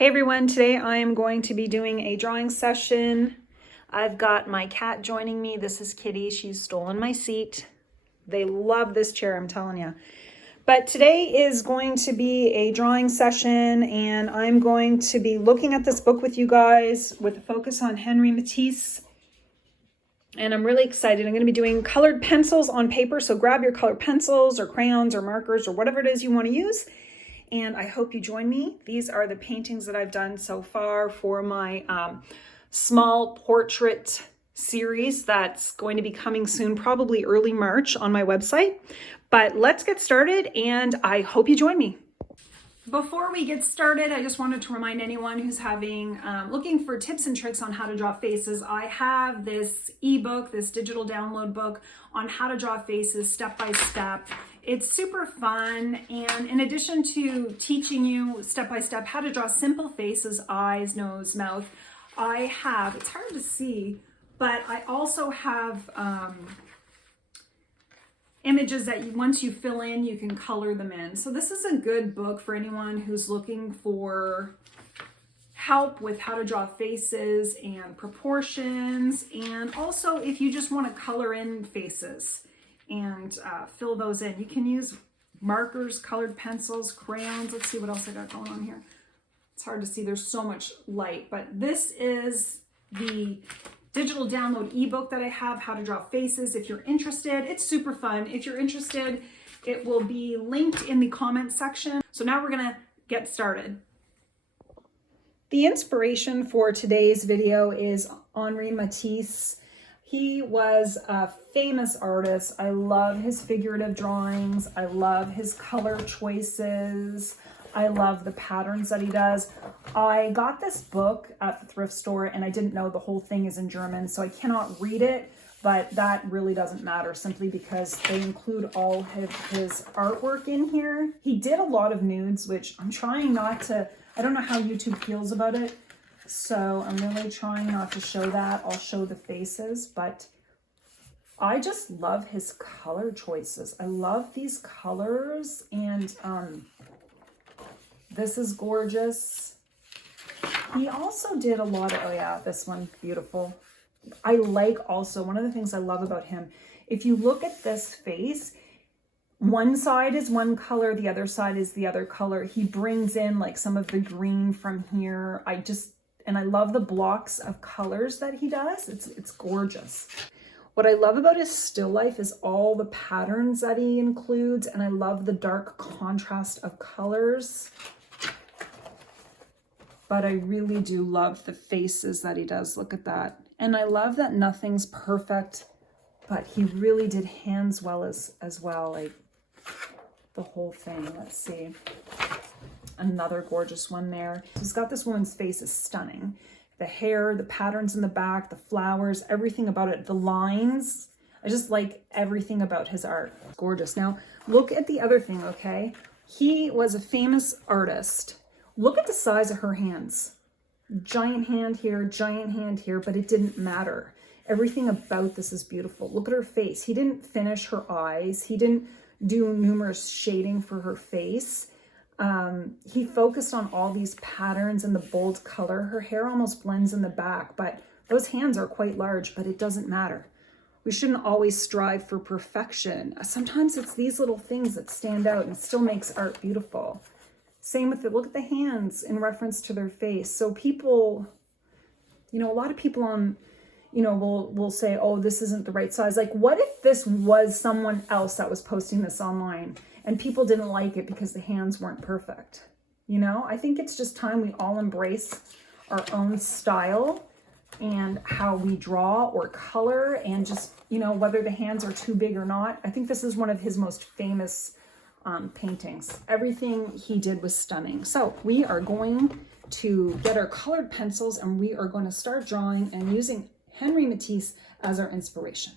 Hey everyone, today I am going to be doing a drawing session. I've got my cat joining me. This is Kitty. She's stolen my seat. They love this chair, I'm telling you. But today is going to be a drawing session and I'm going to be looking at this book with you guys with a focus on Henri Matisse. And I'm really excited. I'm going to be doing colored pencils on paper. So grab your colored pencils or crayons or markers or whatever it is you want to use. And I hope you join me. These are the paintings that I've done so far for my small portrait series that's going to be coming soon, probably early March on my website. But let's get started and I hope you join me. Before we get started, I just wanted to remind anyone who's looking for tips and tricks on how to draw faces. I have this ebook, this digital download book on how to draw faces step by step. It's super fun, and in addition to teaching you step by step how to draw simple faces, eyes, nose, mouth, it's hard to see, but I also have images that once you fill in, you can color them in. So this is a good book for anyone who's looking for help with how to draw faces and proportions, and also if you just want to color in faces and fill those in. You can use markers, colored pencils, crayons. Let's see what else I got going on here. It's hard to see, there's so much light, but this is the digital download ebook that I have, How to Draw Faces. If you're interested, it's super fun. If you're interested, it will be linked in the comment section. So now we're gonna get started. The inspiration for today's video is Henri Matisse. He was a famous artist. I love his figurative drawings. I love his color choices. I love the patterns that he does. I got this book at the thrift store and I didn't know the whole thing is in German, so I cannot read it, but that really doesn't matter simply because they include all of his artwork in here. He did a lot of nudes, which I'm trying not to, I don't know how YouTube feels about it. So I'm really trying not to show that. I'll show the faces, but I just love his color choices. I love these colors, and this is gorgeous. He also did a lot of, oh yeah, this one, beautiful. I like also, one of the things I love about him, if you look at this face, one side is one color, the other side is the other color. He brings in like some of the green from here. And I love the blocks of colors that he does. It's gorgeous. What I love about his still life is all the patterns that he includes, and I love the dark contrast of colors. But I really do love the faces that he does. Look at that. And I love that nothing's perfect, but he really did hands well as well, like the whole thing. Let's see. Another gorgeous one there. He's got this woman's face is stunning. The hair, the patterns in the back, the flowers, everything about it, the lines. I just like everything about his art. Gorgeous. Now, look at the other thing, okay? He was a famous artist. Look at the size of her hands. Giant hand here, but it didn't matter. Everything about this is beautiful. Look at her face. He didn't finish her eyes. He didn't do numerous shading for her face. He focused on all these patterns and the bold color. Her hair almost blends in the back, but those hands are quite large, but it doesn't matter. We shouldn't always strive for perfection. Sometimes it's these little things that stand out and still makes art beautiful. Same with look at the hands in reference to their face. So people, a lot of people will say, oh, this isn't the right size. Like, what if this was someone else that was posting this online and people didn't like it because the hands weren't perfect? I think it's just time we all embrace our own style and how we draw or color, and just, whether the hands are too big or not. I think this is one of his most famous paintings. Everything he did was stunning. So we are going to get our colored pencils and we are going to start drawing and using Henri Matisse as our inspiration.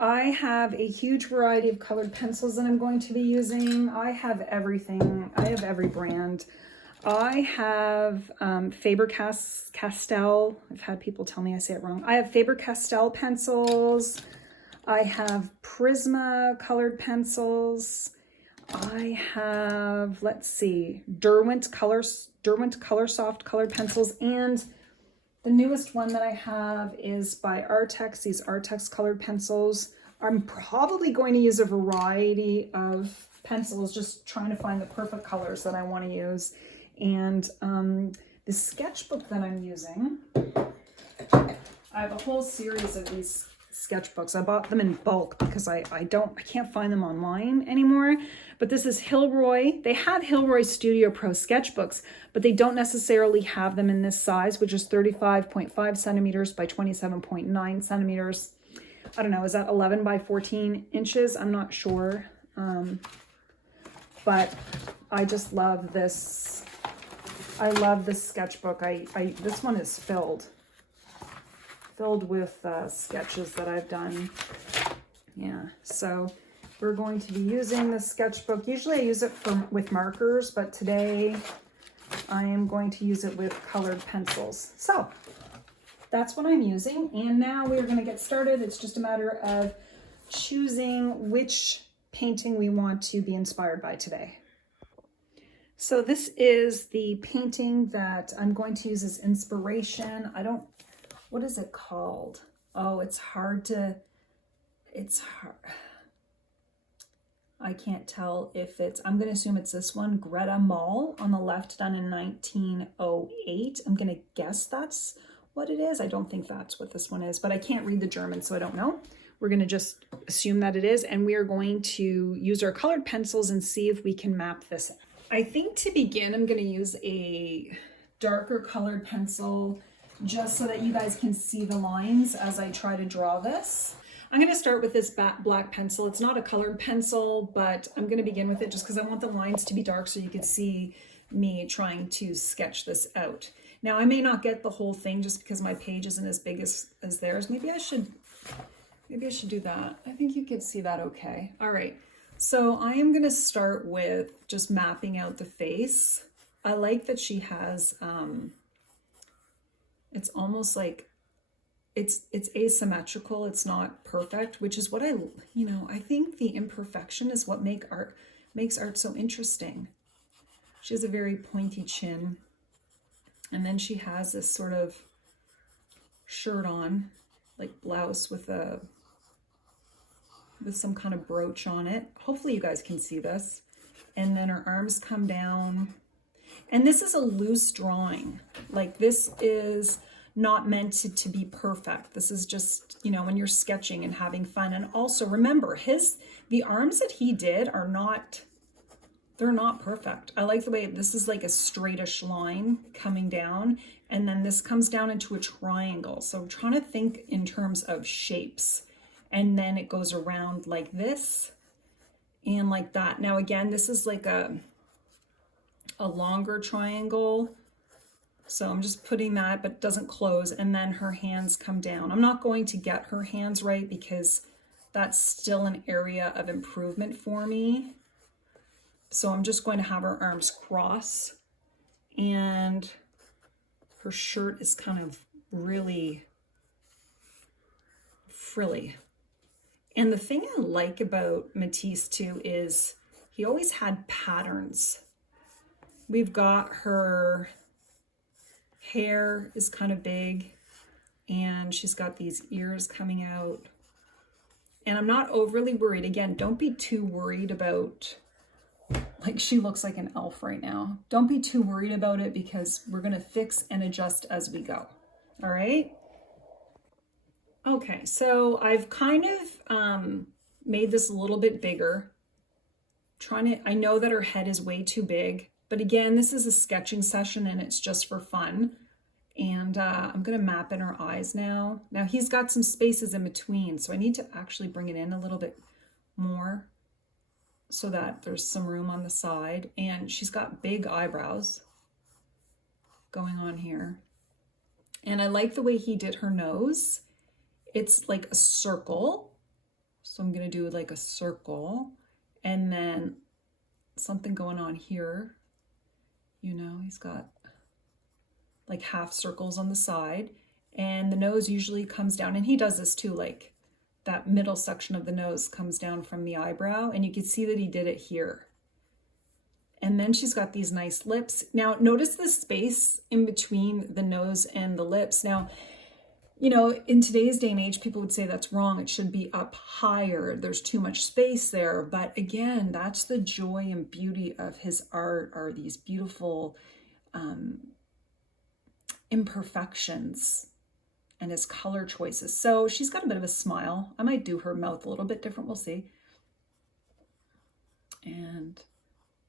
I have a huge variety of colored pencils that I'm going to be using. I have everything. I have every brand. I have Faber-Castell. I've had people tell me I say it wrong. I have Faber-Castell pencils. I have Prisma colored pencils. I have, let's see, Derwent Colorsoft colored pencils, and the newest one that I have is by Artex, these Artex colored pencils. I'm probably going to use a variety of pencils, just trying to find the perfect colors that I want to use. And the sketchbook that I'm using, I have a whole series of these sketchbooks. I bought them in bulk because I can't find them online anymore. But this is Hilroy. They have Hilroy Studio Pro sketchbooks, but they don't necessarily have them in this size, which is 35.5 centimeters by 27.9 centimeters. I don't know, is that 11 by 14 inches? I'm not sure. But I just love this. I love this sketchbook. This one is filled with sketches that I've done. Yeah, so we're going to be using the sketchbook. Usually I use it with markers, but today I am going to use it with colored pencils. So that's what I'm using. And now we're going to get started. It's just a matter of choosing which painting we want to be inspired by today. So this is the painting that I'm going to use as inspiration. What is it called? Oh, it's hard. I can't tell if I'm going to assume it's this one, Greta Moll, on the left, done in 1908. I'm going to guess that's what it is. I don't think that's what this one is, but I can't read the German, so I don't know. We're going to just assume that it is, and we are going to use our colored pencils and see if we can map this. I think to begin, I'm going to use a darker colored pencil just so that you guys can see the lines as I try to draw this. I'm going to start with this black pencil. It's not a colored pencil, but I'm going to begin with it just because I want the lines to be dark so you can see me trying to sketch this out. Now, I may not get the whole thing just because my page isn't as big as theirs. Maybe I should do that. I think you could see that okay. All right. So I am going to start with just mapping out the face. I like that she has, it's almost like it's asymmetrical. It's not perfect, which is what I think the imperfection is what makes art so interesting. She has a very pointy chin. And then she has this sort of shirt on, like blouse with some kind of brooch on it. Hopefully you guys can see this. And then her arms come down. And this is a loose drawing. Like, this is not meant to be perfect. This is just, when you're sketching and having fun. And also remember, the arms that he did they're not perfect. I like the way this is like a straightish line coming down, and then this comes down into a triangle. So I'm trying to think in terms of shapes, and then it goes around like this and like that. Now again, this is like a longer triangle. So I'm just putting that, but it doesn't close, and then her hands come down. I'm not going to get her hands right because that's still an area of improvement for me. So I'm just going to have her arms cross, and her shirt is kind of really frilly. And the thing I like about Matisse too is he always had patterns. We've got her hair is kind of big, and she's got these ears coming out. And I'm not overly worried. Again, don't be too worried about, like, she looks like an elf right now. Don't be too worried about it because we're going to fix and adjust as we go. All right. Okay. So I've kind of made this a little bit bigger. I know that her head is way too big, but again, this is a sketching session and it's just for fun. And I'm going to map in her eyes now. Now he's got some spaces in between, so I need to actually bring it in a little bit more so that there's some room on the side. And she's got big eyebrows going on here. And I like the way he did her nose. It's like a circle. So I'm going to do like a circle, and then something going on here. He's got like half circles on the side, and the nose usually comes down, and he does this too, like that middle section of the nose comes down from the eyebrow, and you can see that he did it here. And then she's got these nice lips. Now, notice the space in between the nose and the lips. Now, you know, in today's day and age, people would say that's wrong. It should be up higher. There's too much space there. But again, that's the joy and beauty of his art, are these beautiful imperfections and his color choices. So she's got a bit of a smile. I might do her mouth a little bit different. We'll see. And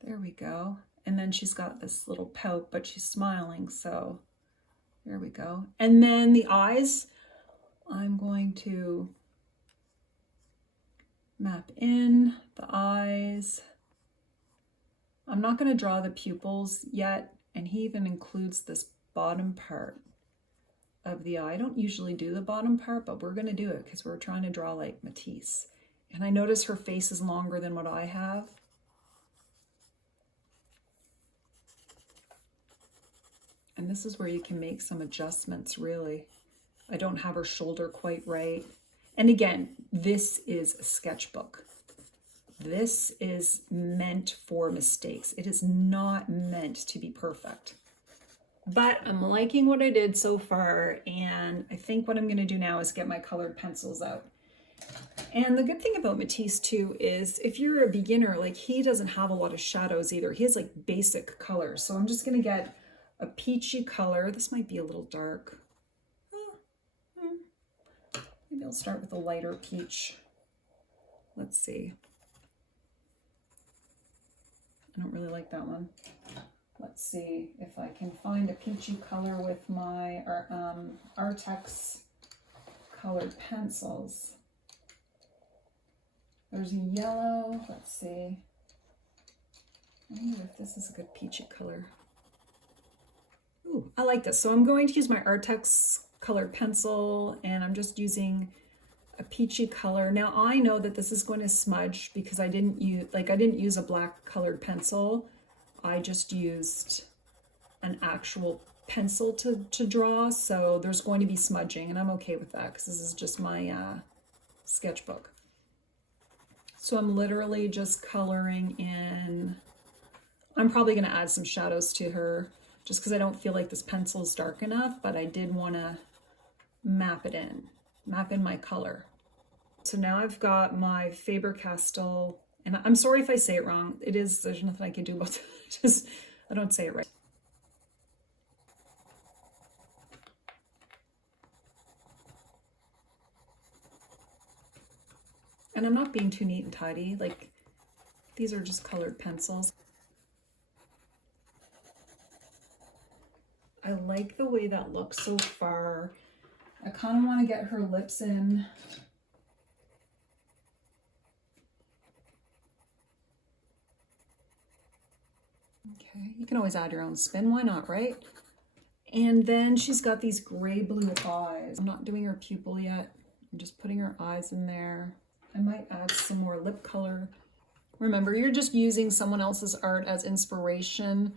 there we go. And then she's got this little pout, but she's smiling. So there we go. And then the eyes, I'm going to map in the eyes. I'm not going to draw the pupils yet. And he even includes this bottom part of the eye. I don't usually do the bottom part, but we're going to do it because we're trying to draw like Matisse. And I notice her face is longer than what I have. And this is where you can make some adjustments, really. I don't have her shoulder quite right. And again, this is a sketchbook. This is meant for mistakes. It is not meant to be perfect. But I'm liking what I did so far, and I think what I'm going to do now is get my colored pencils out. And the good thing about Matisse too is if you're a beginner, like he doesn't have a lot of shadows either. He has like basic colors. So I'm just going to get a peachy color. This might be a little dark. Maybe I'll start with a lighter peach. Let's see. I don't really like that one. Let's see if I can find a peachy color with my Artex colored pencils. There's a yellow. Let's see. I wonder if this is a good peachy color. Ooh, I like this. So I'm going to use my Artex colored pencil, and I'm just using a peachy color. Now I know that this is going to smudge because I didn't use a black colored pencil. I just used an actual pencil to draw, so there's going to be smudging, and I'm okay with that because this is just my sketchbook. So I'm literally just coloring in. I'm probably going to add some shadows to her just because I don't feel like this pencil is dark enough, but I did want to map in my color. So now I've got my Faber-Castell, and I'm sorry if I say it wrong. There's nothing I can do about it. I don't say it right. And I'm not being too neat and tidy. Like, these are just colored pencils. I like the way that looks so far. I kind of want to get her lips in. Okay, you can always add your own spin. Why not, right? And then she's got these gray blue eyes. I'm not doing her pupil yet. I'm just putting her eyes in there. I might add some more lip color. Remember, you're just using someone else's art as inspiration.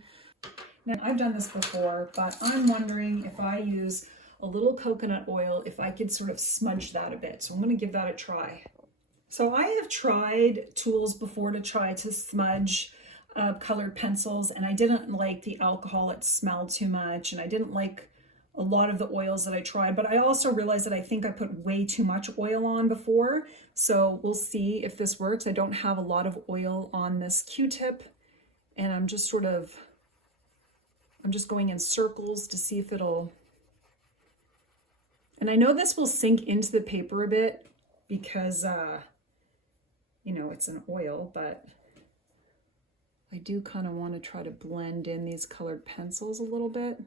Now, I've done this before, but I'm wondering if I use a little coconut oil, if I could sort of smudge that a bit. So I'm going to give that a try. So I have tried tools before to try to smudge colored pencils, and I didn't like the alcohol. It smelled too much, and I didn't like a lot of the oils that I tried, but I also realized that I think I put way too much oil on before. So we'll see if this works. I don't have a lot of oil on this Q-tip, and I'm just going in circles to see if it'll, and I know this will sink into the paper a bit because, you know, it's an oil, but I do kind of want to try to blend in these colored pencils a little bit.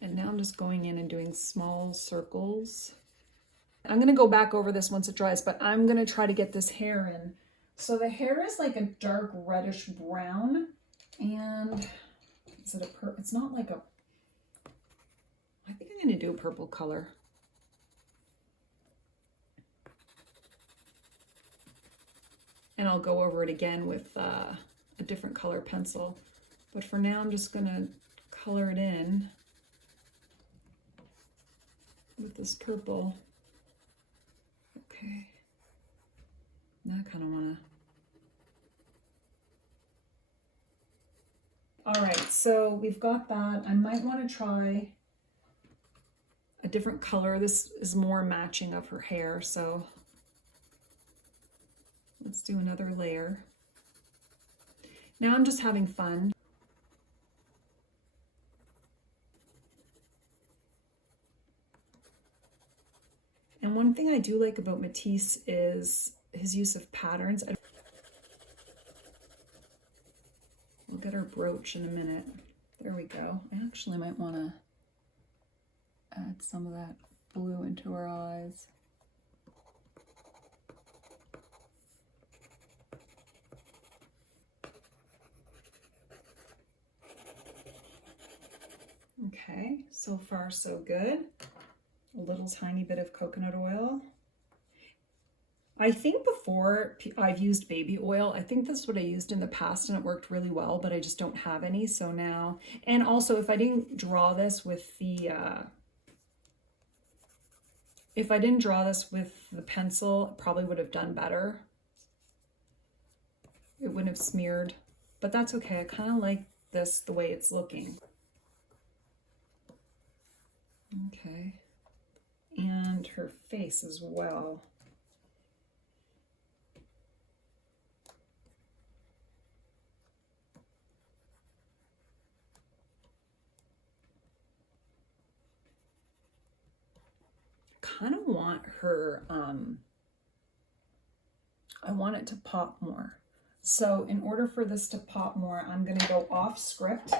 And now I'm just going in and doing small circles. I'm going to go back over this once it dries, but I'm going to try to get this hair in. So the hair is like a dark reddish brown, and is it it's not like a, I think I'm going to do a purple color. And I'll go over it again with a different color pencil. But for now, I'm just going to color it in with this purple. Okay. Now I kind of want to All right, so we've got that. I might want to try a different color. This is more matching of her hair, so let's do another layer. Now I'm just having fun. And one thing I do like about Matisse is his use of patterns. We'll get our brooch in a minute. There we go. I actually might want to add some of that blue into her eyes. Okay, so far so good. A little tiny bit of coconut oil. I think before I've used baby oil. I think that's what I used in the past and it worked really well, but I just don't have any. So now, and also if I didn't draw this with the, pencil, it probably would have done better. It wouldn't have smeared, but that's okay. I kind of like this the way it's looking. Okay, and her face as well. Kind of want her, I want it to pop more. So in order for this to pop more, I'm going to go off script.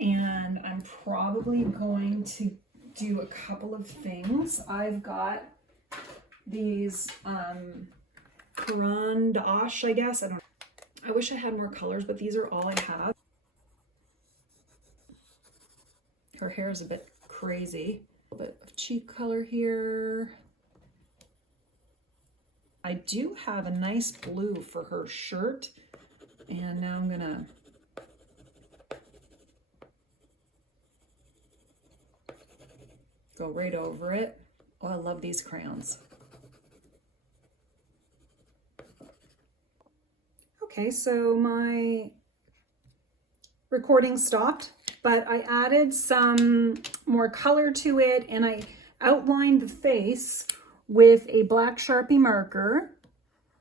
And I'm probably going to do a couple of things. I've got these Caran d'Ache, I guess. I wish I had more colors, but these are all I have. Her hair is a bit crazy. A little bit of cheek color here. I do have a nice blue for her shirt. And now I'm gonna go right over it. Oh, I love these crayons. Okay, so my recording stopped, but I added some more color to it and I outlined the face with a black Sharpie marker.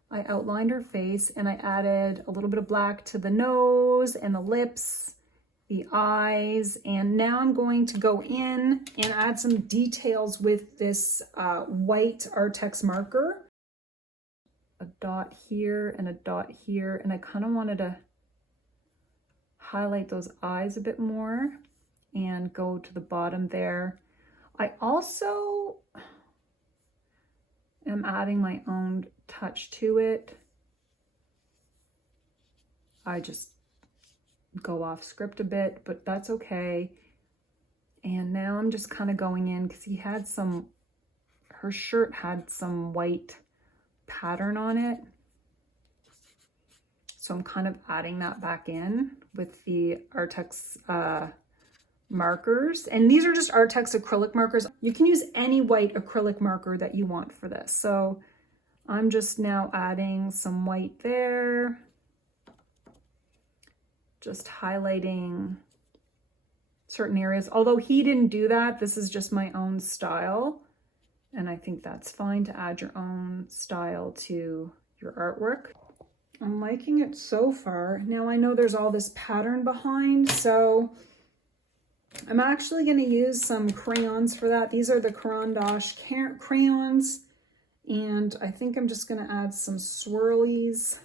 I outlined her face and I added a little bit of black to the nose and the lips, the eyes, and now I'm going to go in and add some details with this white Artex marker. A dot here and a dot here, and I kind of wanted to highlight those eyes a bit more and go to the bottom there. I also am adding my own touch to it. I just go off script a bit, but that's okay. And now I'm just kind of going in because he had some, her shirt had some white pattern on it. So I'm kind of adding that back in with the Artex markers. And these are just Artex acrylic markers. You can use any white acrylic marker that you want for this. So I'm just now adding some white there. Just highlighting certain areas. Although he didn't do that, this is just my own style. And I think that's fine to add your own style to your artwork. I'm liking it so far. Now I know there's all this pattern behind, so I'm actually going to use some crayons for that. These are the Caran d'Ache crayons, and I think I'm just going to add some swirlies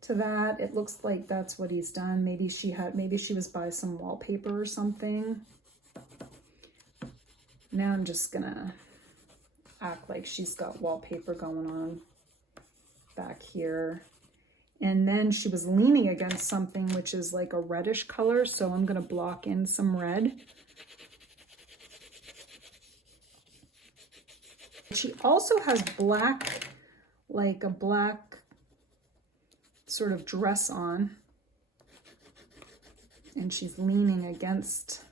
to that. It looks like that's what he's done. Maybe she was by some wallpaper or something. Now I'm just going to act like she's got wallpaper going on back here. And then she was leaning against something which is like a reddish color, so I'm going to block in some red. She also has black, like a black sort of dress on, and she's leaning against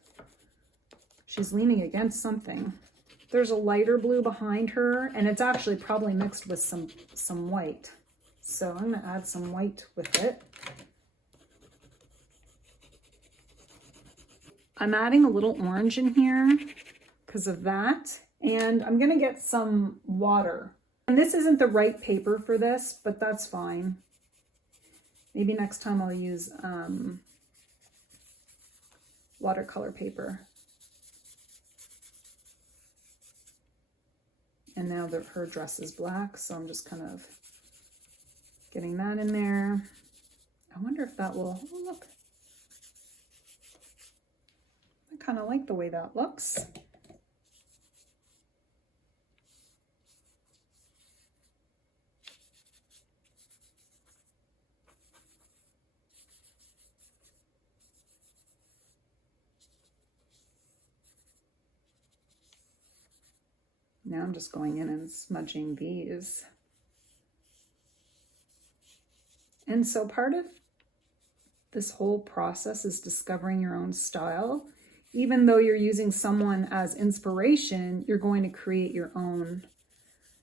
something. There's a lighter blue behind her, and it's actually probably mixed with some white. So I'm going to add some white with it. I'm adding a little orange in here because of that. And I'm gonna get some water. And this isn't the right paper for this, but that's fine. Maybe next time I'll use watercolor paper. And now that her dress is black, so I'm just kind of getting that in there. I wonder if that will, oh look. I kind of like the way that looks. Now I'm just going in and smudging these. And so part of this whole process is discovering your own style. Even though you're using someone as inspiration, you're going to create your own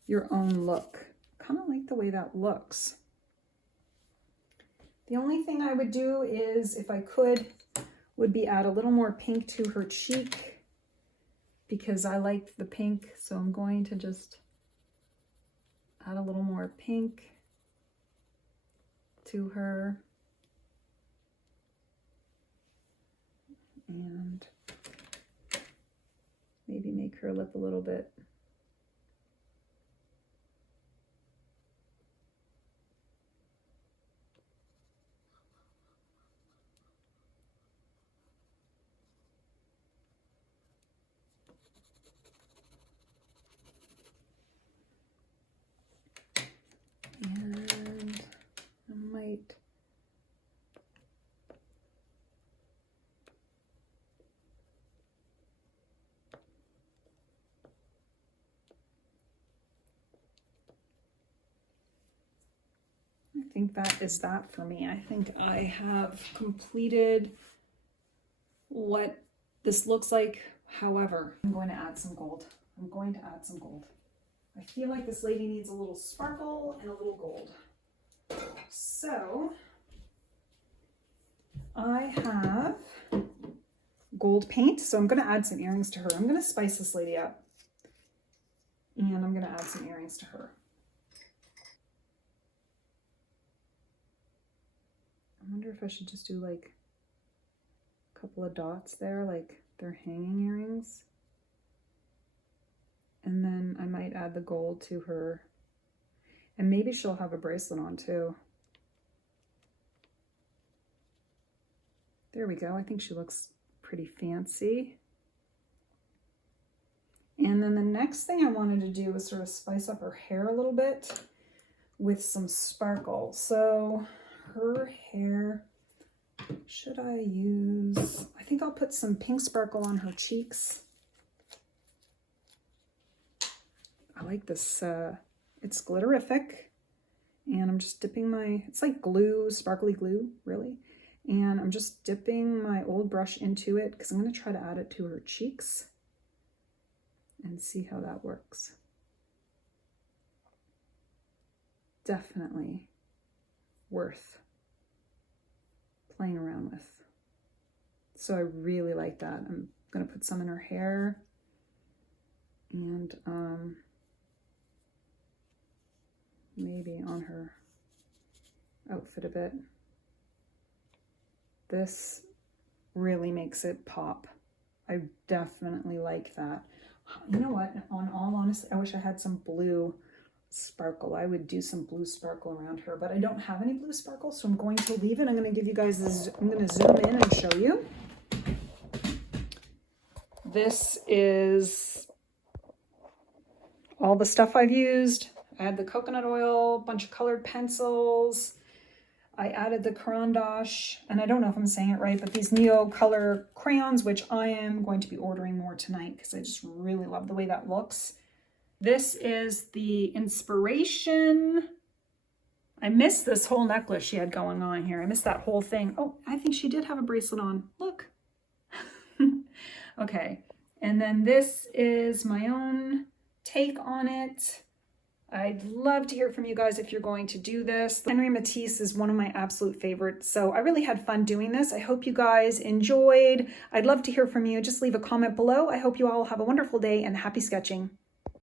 look. Kind of like the way that looks. The only thing I would do is, if I could, would be add a little more pink to her cheek, because I liked the pink, so I'm going to just add a little more pink to her. And maybe make her lip a little bit. And I might think that is that for me. I think I have completed what this looks like. However, I'm going to add some gold. I'm going to add some gold. I feel like this lady needs a little sparkle and a little gold. So I have gold paint. So I'm going to add some earrings to her. I'm going to spice this lady up. And I'm going to add some earrings to her. I wonder if I should just do like a couple of dots there, like they're hanging earrings. And then I might add the gold to her. And maybe she'll have a bracelet on too. There we go. I think she looks pretty fancy. And then the next thing I wanted to do was sort of spice up her hair a little bit with some sparkle. So her hair, should I use, I think I'll put some pink sparkle on her cheeks. I like this, it's glitterific, and I'm just dipping my, it's like glue, sparkly glue, really. And I'm just dipping my old brush into it because I'm going to try to add it to her cheeks and see how that works. Definitely worth playing around with. So I really like that. I'm going to put some in her hair and maybe on her outfit a bit. This really makes it pop. I definitely like that. You know what? On all honesty, I wish I had some blue sparkle. I would do some blue sparkle around her, but I don't have any blue sparkle, so I'm going to leave it. I'm going to give you guys this. I'm going to zoom in and show you. This is all the stuff I've used. I had the coconut oil, a bunch of colored pencils. I added the Caran d'Ache, and I don't know if I'm saying it right, but these Neo color crayons, which I am going to be ordering more tonight because I just really love the way that looks. This is the inspiration. I missed this whole necklace she had going on here. I missed that whole thing. Oh, I think she did have a bracelet on. Look. Okay. And then this is my own take on it. I'd love to hear from you guys if you're going to do this. Henri Matisse is one of my absolute favorites, so I really had fun doing this. I hope you guys enjoyed. I'd love to hear from you. Just leave a comment below. I hope you all have a wonderful day and happy sketching.